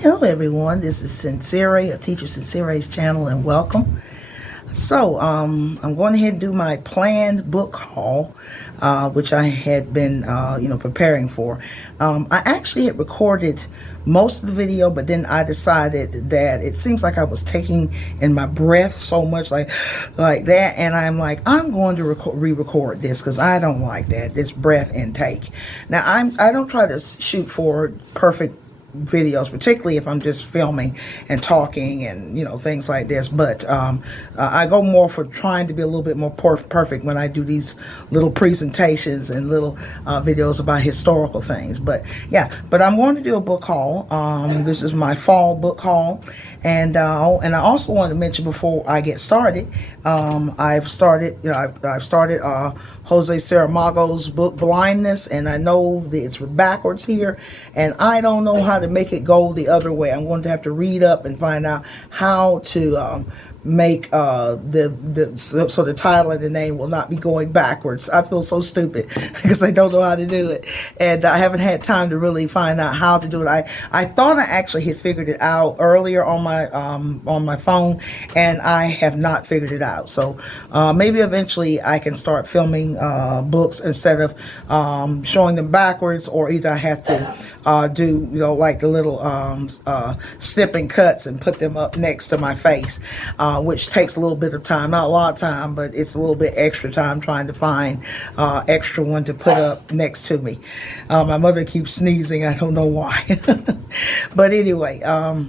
Hello everyone, this is Sincere, a Teacher Sincere's channel, and welcome. So I'm going ahead and do my planned book haul, which I had been preparing for. I actually had recorded most of the video, but then I decided that it seems like I was taking in my breath so much like that, and I'm like, I'm going to re-record this because I don't like this breath intake. Now I don't try to shoot for perfect videos, particularly if I'm just filming and talking and things like this, but I go more for trying to be a little bit more perfect when I do these little presentations and little videos about historical things. But yeah, but I'm going to do a book haul. This is my fall book haul, and I also want to mention before I get started, I've started Jose Saramago's book Blindness, and I know that it's backwards here, and I don't know how to make it go the other way. I'm going to have to read up and find out how to make so the title and the name will not be going backwards. I feel so stupid because I don't know how to do it, and I haven't had time to really find out how to do it. I thought I actually had figured it out earlier on my phone, and I have not figured it out. So maybe eventually I can start filming books instead of showing them backwards, or either I have to do like the little snipping cuts and put them up next to my face, which takes a little bit of time, not a lot of time, but it's a little bit extra time trying to find extra one to put up next to me. My mother keeps sneezing. I don't know why. But anyway, yeah,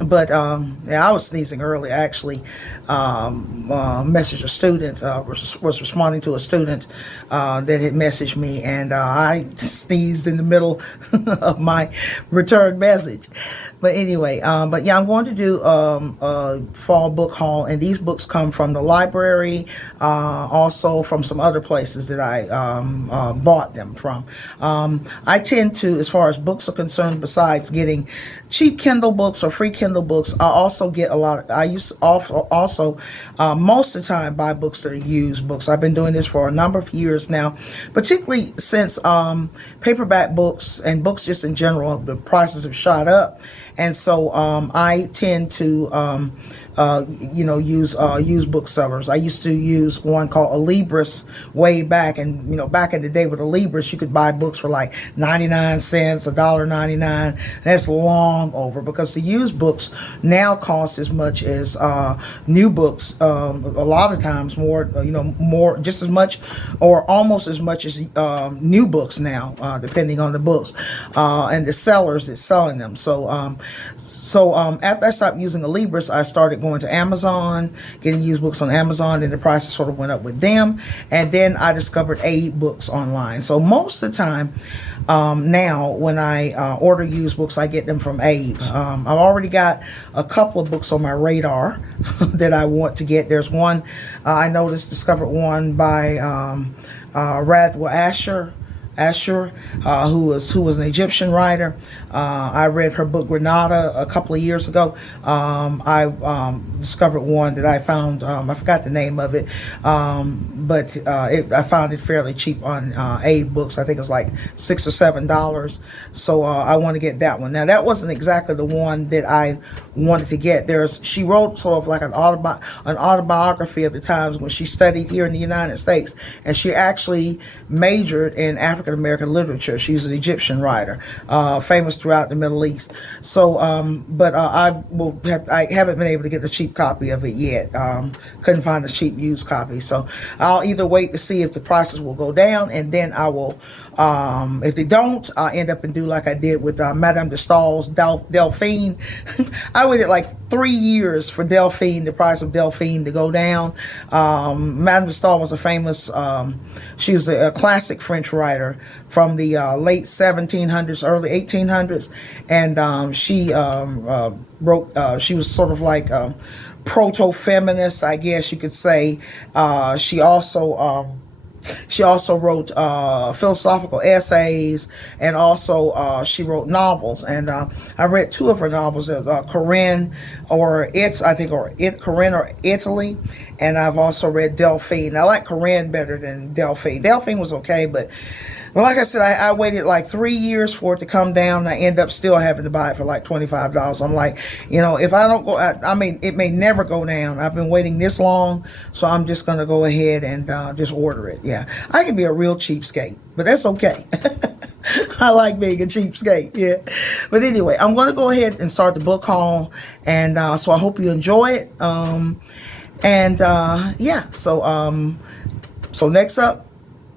I was sneezing earlier. I actually messaged a student, was responding to a student that had messaged me, and I sneezed in the middle of my return message. But anyway, but yeah, I'm going to do a fall book haul, and these books come from the library, also from some other places that I bought them from. I tend to, as far as books are concerned, besides getting cheap Kindle books or free Kindle books, I also get a lot. I used to also most of the time buy books that are used books. I've been doing this for a number of years now, particularly since paperback books and books just in general, the prices have shot up. And so I tend to use booksellers. I used to use one called Alibris way back, and back in the day with Alibris, you could buy books for like 99 cents, $1.99. That's long over, because the used books now cost as much as new books. A lot of times more, just as much or almost as much as new books now, depending on the books and the sellers that's selling them. So after I stopped using Alibris, I started going to Amazon, getting used books on Amazon, and the prices sort of went up with them. And then I discovered Abe Books online. So most of the time now when I order used books, I get them from Abe. I've already got a couple of books on my radar that I want to get. There's one I discovered one by Radwa Asher, who was an Egyptian writer. I read her book Grenada a couple of years ago. I discovered one that I found, I forgot the name of it, but I found it fairly cheap on Abe Books. I think it was like $6 or $7. So I want to get that one. Now, that wasn't exactly the one that I wanted to get. She wrote sort of like an autobiography of the times when she studied here in the United States, and she actually majored in African American literature. She's an Egyptian writer, famous throughout the Middle East. So, but I haven't been able to get a cheap copy of it yet. Couldn't find a cheap used copy. So I'll either wait to see if the prices will go down, and then I will, if they don't, I'll end up and do like I did with Madame de Stael's Delphine. I waited like 3 years for Delphine, the price of Delphine, to go down. Madame de Stael was a famous, she was a classic French writer from the late 1700s, early 1800s, and she wrote, she was sort of like proto-feminist, I guess you could say. She also wrote philosophical essays, and also she wrote novels. And I read two of her novels, Corinne or Italy, and I've also read Delphine. I like Corinne better than Delphine. Delphine was okay, but Well, like I said, I waited like 3 years for it to come down. I end up still having to buy it for like $25. I'm like, if I don't go, I mean, it may never go down. I've been waiting this long, so I'm just going to go ahead and just order it. Yeah, I can be a real cheapskate, but that's okay. I like being a cheapskate, yeah. But anyway, I'm going to go ahead and start the book haul, and so I hope you enjoy it. Yeah, so next up,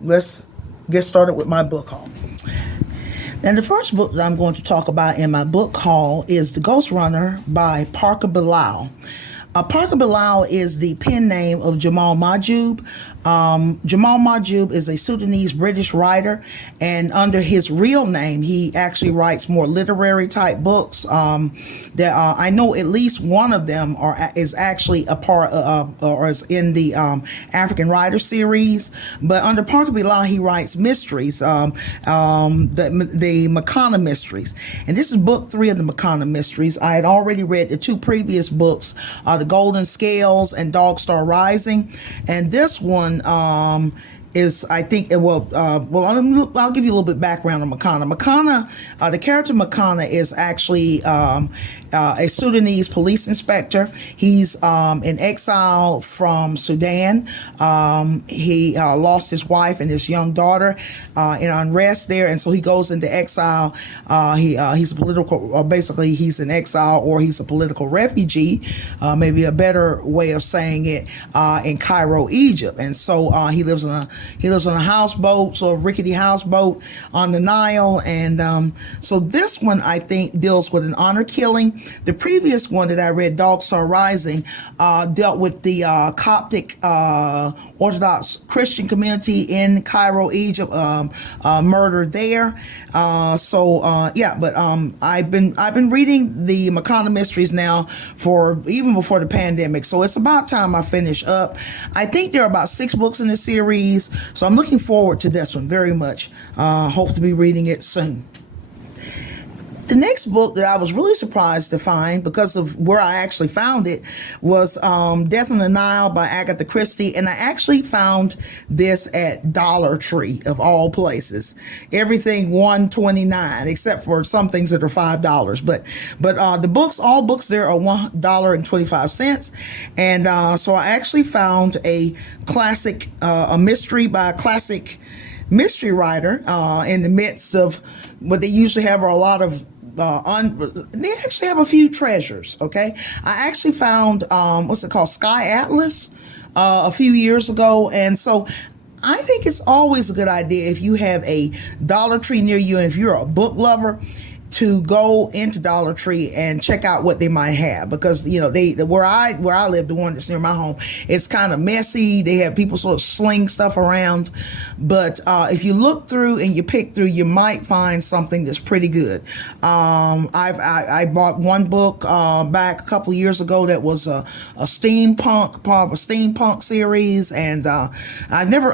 let's get started with my book haul. And the first book that I'm going to talk about in my book haul is The Ghost Runner by Parker Bilal. Parker Bilal is the pen name of Jamal Majoub. Jamal Majoub is a Sudanese British writer, and under his real name, he actually writes more literary type books. That I know at least one of them is actually a part or is in the African Writer series. But under Parker Bilal, he writes mysteries, the Makana mysteries, and this is book 3 of the Makana mysteries. I had already read the 2 previous books, The Golden Scales and Dog Star Rising, and this one is, I think, I'll give you a little bit background on Makana. Makana, the character Makana is actually a Sudanese police inspector. He's in exile from Sudan. He lost his wife and his young daughter in unrest there, and so he goes into exile. He's a political, basically he's in exile, or he's a political refugee, maybe a better way of saying it, in Cairo, Egypt. And so he lives on a houseboat, sort of rickety houseboat on the Nile. And so this one, I think, deals with an honor killing. The previous one that I read, Dog Star Rising, dealt with the Coptic Orthodox Christian community in Cairo, Egypt, murder there. But I've been reading the Makana mysteries now for even before the pandemic. So it's about time I finish up. I think there are about 6 books in the series, so I'm looking forward to this one very much. Hope to be reading it soon. The next book that I was really surprised to find, because of where I actually found it, was Death on the Nile by Agatha Christie. And I actually found this at Dollar Tree, of all places. Everything $1.29, except for some things that are $5. But all books there are $1.25. And so I actually found a classic, a mystery by a classic mystery writer in the midst of what they usually have are a lot of they actually have a few treasures. Okay, I actually found what's it called, Sky Atlas, a few years ago, and so I think it's always a good idea, if you have a Dollar Tree near you and if you're a book lover, to go into Dollar Tree and check out what they might have, because where I live, the one that's near my home, it's kind of messy. They have people sort of sling stuff around, but if you look through and you pick through, you might find something that's pretty good. I bought one book back a couple of years ago that was a steampunk, part of a steampunk series, and I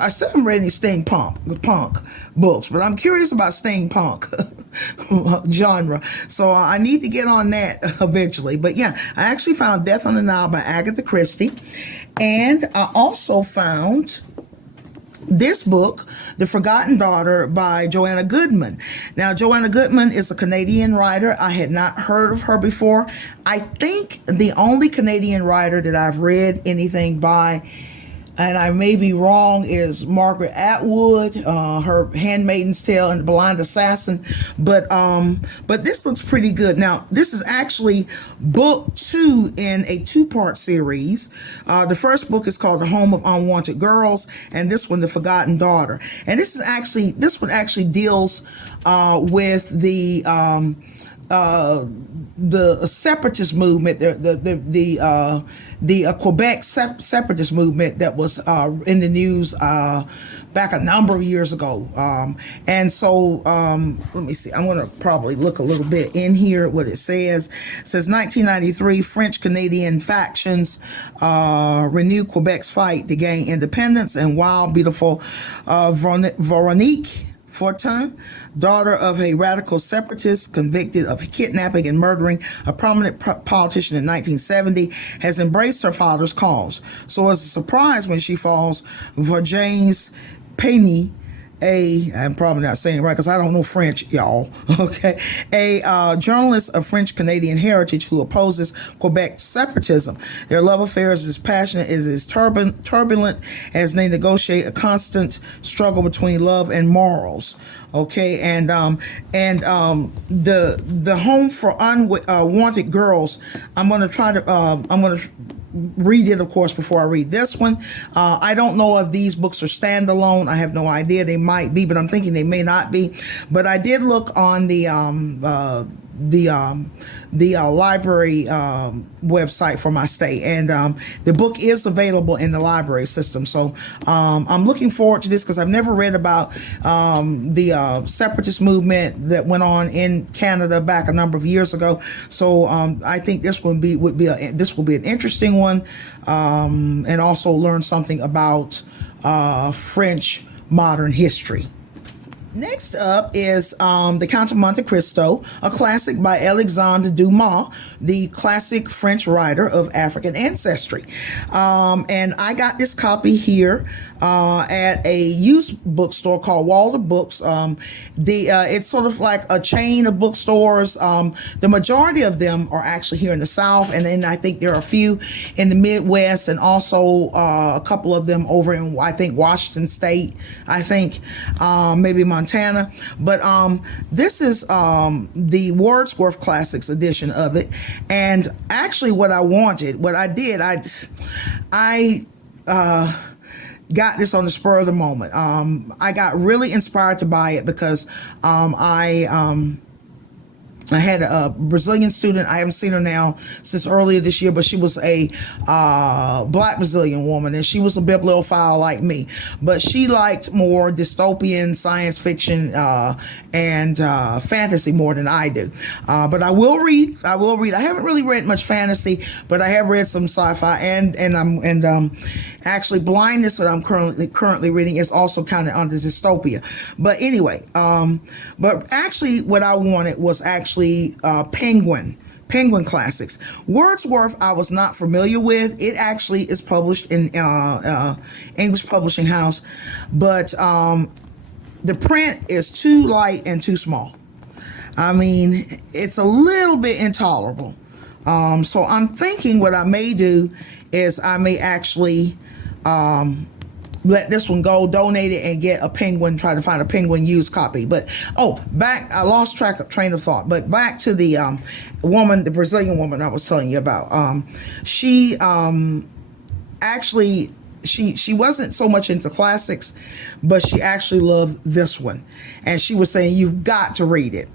still haven't read any steampunk books, but I'm curious about steampunk genre, so I need to get on that eventually. But yeah, I actually found Death on the Nile by Agatha Christie, and I also found this book, The Forgotten Daughter by Joanna Goodman. Now, Joanna Goodman is a Canadian writer. I had not heard of her before. I think the only Canadian writer that I've read anything by, and I may be wrong, is Margaret Atwood, her Handmaid's Tale and The Blind Assassin. But this looks pretty good. Now, this is actually book 2 in a 2-part series. The first book is called The Home of Unwanted Girls, and this one, The Forgotten Daughter. And this one actually deals with the separatist movement, the Quebec separatist movement that was in the news back a number of years ago. And so let me see. I'm going to probably look a little bit in here what it says. It says 1993 French-Canadian factions renew Quebec's fight to gain independence, and wild, beautiful Veronique Fortin, daughter of a radical separatist convicted of kidnapping and murdering a prominent politician in 1970, has embraced her father's cause. So it's a surprise when she falls for James Penny I'm probably not saying it right because I don't know French, y'all. Okay. A journalist of French Canadian heritage who opposes Quebec separatism. Their love affair is as passionate as turbulent as they negotiate a constant struggle between love and morals. Okay, and the home for unwanted girls. I'm gonna read it, of course, before I read this one. I don't know if these books are standalone. I have no idea. They might be, but I'm thinking they may not be. But I did look on the library website for my state, and the book is available in the library system. So I'm looking forward to this because I've never read about the separatist movement that went on in Canada back a number of years ago. So I think this will be an interesting one, and also learn something about French modern history. Next up is The Count of Monte Cristo, a classic by Alexandre Dumas, the classic French writer of African ancestry. And I got this copy here at a used bookstore called Walter Books. It's sort of like a chain of bookstores. The majority of them are actually here in the South, and then I think there are a few in the Midwest, and also a couple of them over in, I think, Washington State, maybe Montana. But this is the Wordsworth Classics edition of it. And actually what I did, I got this on the spur of the moment. I got really inspired to buy it because I had a Brazilian student. I haven't seen her now since earlier this year, but she was a Black Brazilian woman, and she was a bibliophile like me. But she liked more dystopian science fiction and fantasy more than I do. But I will read. I haven't really read much fantasy, but I have read some sci-fi, and actually Blindness, what I'm currently reading, is also kind of under dystopia. But anyway, but actually what I wanted was actually Penguin Classics. Wordsworth I was not familiar with. It actually is published in English Publishing House, but the print is too light and too small. I mean, it's a little bit intolerable. So I'm thinking what I may do is I may actually let this one go, donate it, and get a Penguin, try to find a Penguin used copy. But, I lost train of thought. But back to the woman, the Brazilian woman I was telling you about. She actually, she wasn't so much into classics, but she actually loved this one. And she was saying, you've got to read it.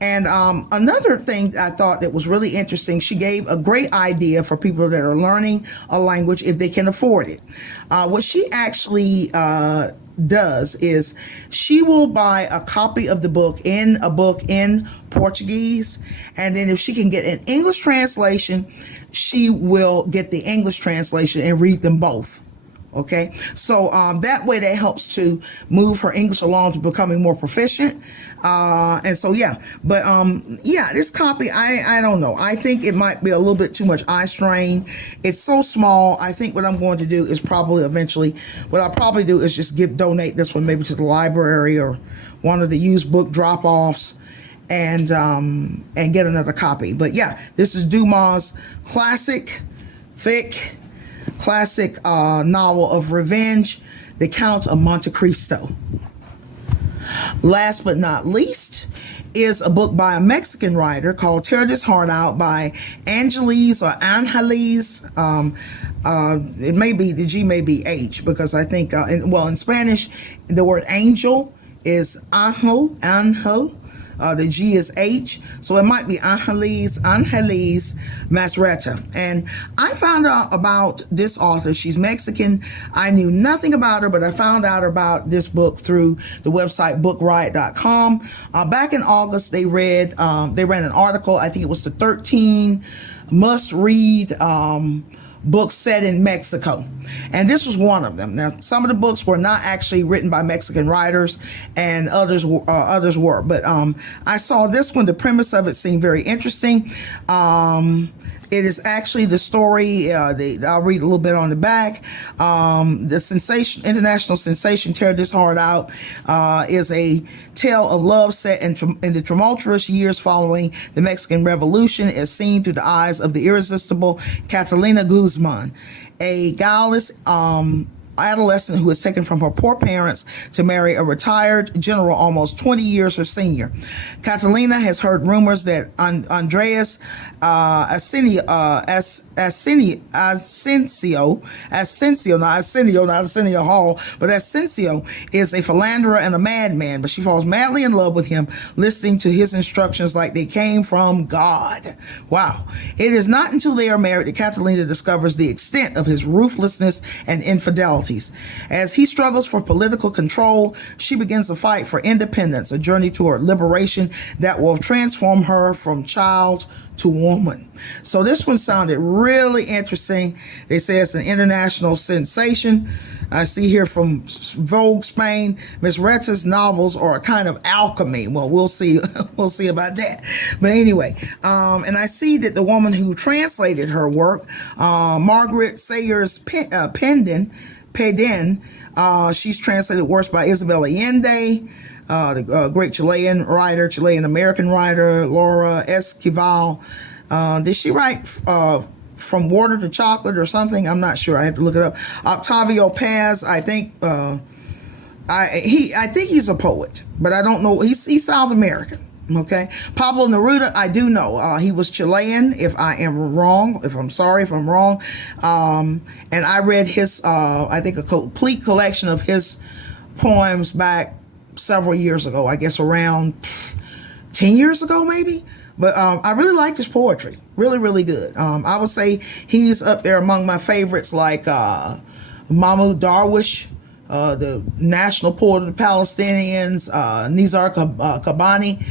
And another thing I thought that was really interesting, she gave a great idea for people that are learning a language if they can afford it. What she actually does is she will buy a copy of the book in Portuguese, and then if she can get an English translation, she will get the English translation and read them both. Okay, so that way that helps to move her English along to becoming more proficient. And so, this copy, I don't know. I think it might be a little bit too much eye strain. It's so small. I think what I'm going to do is probably eventually, what I'll probably do is just donate this one maybe to the library or one of the used book drop-offs, and get another copy. But yeah, this is Dumas' classic novel of revenge, The Count of Monte Cristo. Last but not least is a book by a Mexican writer called Tear This Heart Out by Angeles. It may be, the G may be H, because I think, in Spanish, the word angel is Angel. The G is H, so it might be Angeles Masreta. And I found out about this author. She's Mexican. I knew nothing about her, but I found out about this book through the website bookriot.com. Back in August, they ran an article. I think it was the 13 must-read books set in Mexico, and this was one of them. Now, some of the books were not actually written by Mexican writers, and others were. But I saw this one. The premise of it seemed very interesting, and It is actually the story. I'll read a little bit on the back. The international sensation "Tear This Heart Out" is a tale of love set in the tumultuous years following the Mexican Revolution, as seen through the eyes of the irresistible Catalina Guzman, a guileless adolescent who was taken from her poor parents to marry a retired general almost 20 years her senior. Catalina has heard rumors that Andres Asensio, not Arsenio Hall, but Asensio is a philanderer and a madman, but she falls madly in love with him, listening to his instructions like they came from God. Wow. It is not until they are married that Catalina discovers the extent of his ruthlessness and infidelity. As he struggles for political control, she begins a fight for independence, a journey toward liberation that will transform her from child to woman. So this one sounded really interesting. They say it's an international sensation. I see here from Vogue Spain, Miss Retta's novels are a kind of alchemy. Well, we'll see. We'll see about that. But anyway, and I see that the woman who translated her work, Margaret Sayers Pedin, she's translated works by Isabel Allende, the great Chilean American writer, Laura Esquivel. Did she write From Water to Chocolate or something? I'm not sure. I had to look it up. Octavio Paz, I think he's a poet, but I don't know. He's South American. Okay. Pablo Neruda, I do know. He was Chilean, if I'm wrong. And I read his, I think a complete collection of his poems back several years ago, I guess around 10 years ago, maybe. But I really like his poetry. Really, really good. I would say he's up there among my favorites, like Mahmoud Darwish, the national poet of the Palestinians, Nizar Kabani,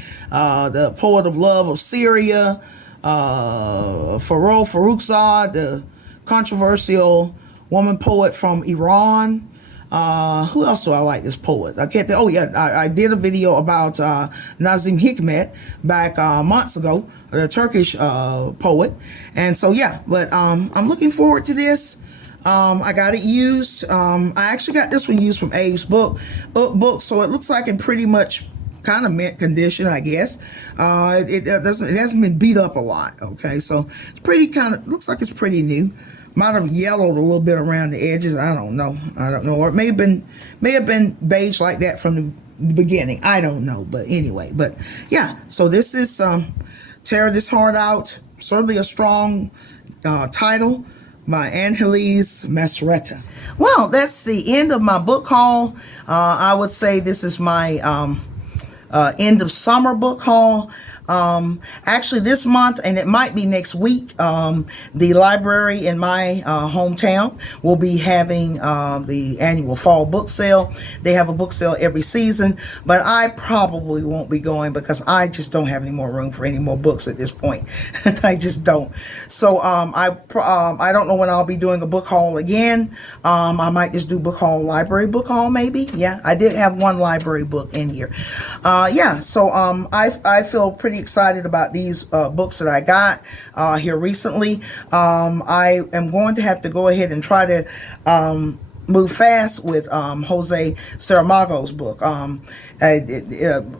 the poet of love of Syria, Farrokhzad, the controversial woman poet from Iran. Who else do I like this poet? I can't think. Oh yeah, I did a video about Nazim Hikmet back months ago, the Turkish poet. And so yeah, but I'm looking forward to this. I got it used. I actually got this one used from Abe's book, so it looks like in pretty much kind of mint condition, I guess. It hasn't been beat up a lot. Okay, so it's pretty looks like it's pretty new. Might have yellowed a little bit around the edges. I don't know, or it may have been beige like that from the beginning. I don't know, but anyway, but yeah. So this is Tear This Heart Out. Certainly a strong title by Angeles Masretta. Well, that's the end of my book haul. I would say this is my end of summer book haul. Actually this month, and it might be next week, the library in my hometown will be having the annual fall book sale. They have a book sale every season, but I probably won't be going because I just don't have any more room for any more books at this point. I just don't. So I don't know when I'll be doing a book haul again. I might just do library book haul maybe. Yeah, I did have one library book in here. Yeah, so I feel pretty excited about these books that I got here recently. I am going to have to go ahead and try to move fast with Jose Saramago's book.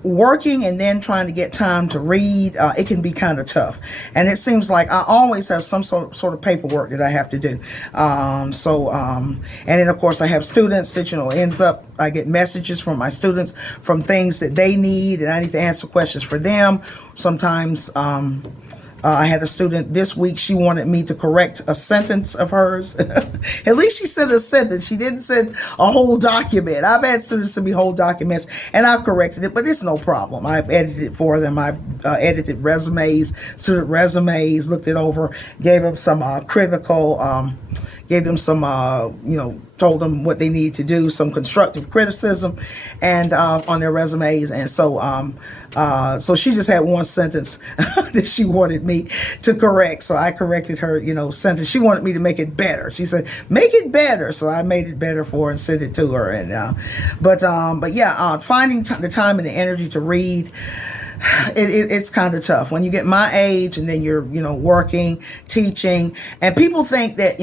Working and then trying to get time to read, it can be kind of tough. And it seems like I always have some sort of paperwork that I have to do. And then of course I have students that, I get messages from my students from things that they need, and I need to answer questions for them. Sometimes, I had a student this week, she wanted me to correct a sentence of hers. At least she said a sentence. She didn't send a whole document. I've had students send me whole documents, and I've corrected it, but it's no problem. I've edited it for them. I've edited student resumes, looked it over, gave them some critical, gave them some, told them what they need to do, some constructive criticism, and on their resumes. And so she just had one sentence that she wanted me to correct. So I corrected her, sentence. She wanted me to make it better. She said, make it better. So I made it better for her and sent it to her. And but yeah, finding the time and the energy to read. it's kind of tough when you get my age and then you're, working, teaching, and people think that,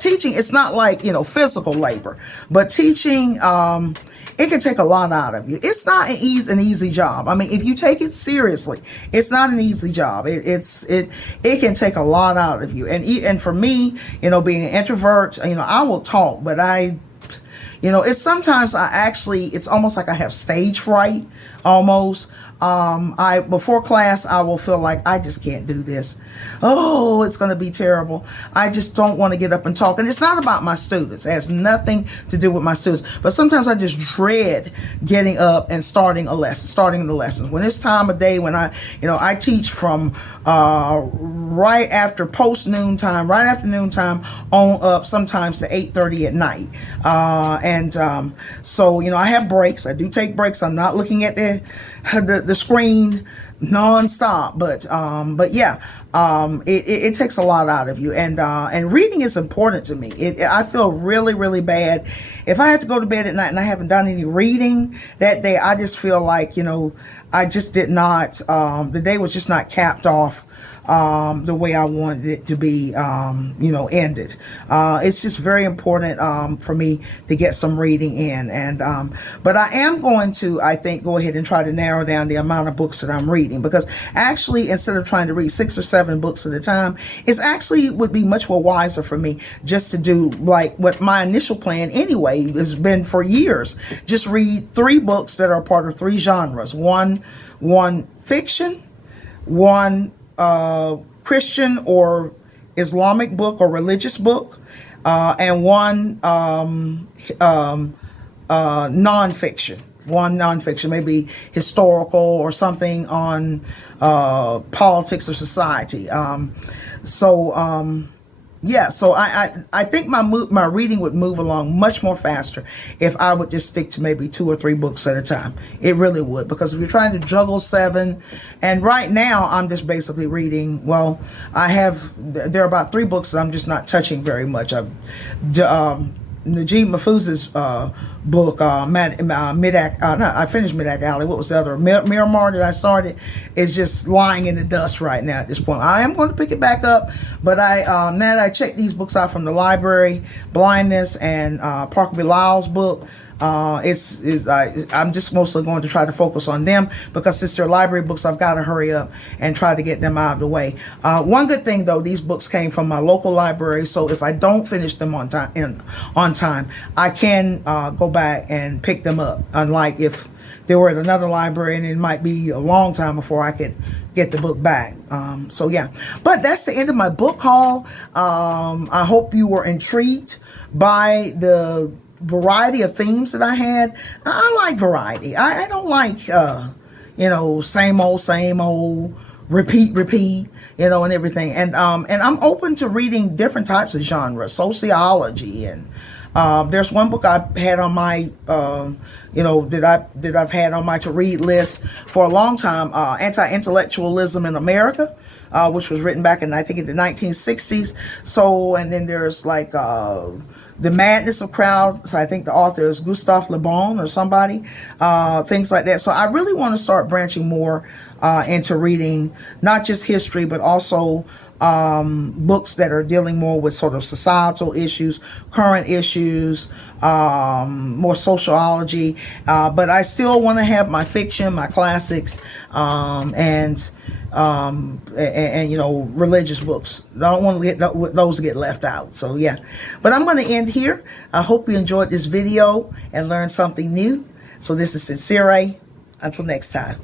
teaching, it's not like, physical labor, but teaching, it can take a lot out of you. It's not an easy job. I mean, if you take it seriously, it's not an easy job. It can take a lot out of you. And for me, being an introvert, I will talk, but it's sometimes it's almost like I have stage fright almost. Before class, I will feel like I just can't do this. Oh, it's going to be terrible. I just don't want to get up and talk. And it's not about my students. It has nothing to do with my students. But sometimes I just dread getting up and starting the lessons. When it's time of day, when I teach from, right after noontime on up, sometimes to 8:30 at night. So, I have breaks. I do take breaks. I'm not looking at the screen nonstop, but yeah, it takes a lot out of you, and reading is important to me. I feel really, really bad if I have to go to bed at night and I haven't done any reading that day. I just feel like, I just did not, the day was just not capped off the way I wanted it to be, ended. It's just very important for me to get some reading in, but I am going to, I think, go ahead and try to narrow down the amount of books that I'm reading, because actually, instead of trying to read 6 or 7 books at a time, it's actually would be much more wiser for me just to do like what my initial plan anyway has been for years. Just read 3 books that are part of 3 genres: one fiction, one Christian or Islamic book or religious book, and one nonfiction. One nonfiction, maybe historical or something on politics or society. So I think my reading would move along much more faster if I would just stick to maybe 2 or 3 books at a time. It really would, because if you're trying to juggle 7, and right now I'm just basically reading, well, there are about 3 books that I'm just not touching very much. Najib Mahfouz's book, I finished Midak Alley. What was the other? Miramar that I started is just lying in the dust right now at this point. I am going to pick it back up, but now that I checked these books out from the library, Blindness and Parker Bilal's book, I'm just mostly going to try to focus on them, because since they're library books, I've got to hurry up and try to get them out of the way. One good thing though, these books came from my local library, so if I don't finish them on time, I can go back and pick them up. Unlike if they were at another library, and it might be a long time before I could get the book back. So yeah, but that's the end of my book haul. I hope you were intrigued by the variety of themes that I had. I like variety. I don't like same old, repeat, and everything. And I'm open to reading different types of genres, sociology, and there's one book I had on my that I've had on my to read list for a long time, Anti-Intellectualism in America, which was written back in, I think, in the 1960s. So, and then there's like The Madness of Crowds. I think the author is Gustave Le Bon or somebody, things like that. So I really want to start branching more into reading not just history, but also books that are dealing more with sort of societal issues, current issues, more sociology. But I still want to have my fiction, my classics, and religious books. I don't want to let those get left out. So yeah, but I'm going to end here. I hope you enjoyed this video and learned something new. So this is Sincere. Until next time.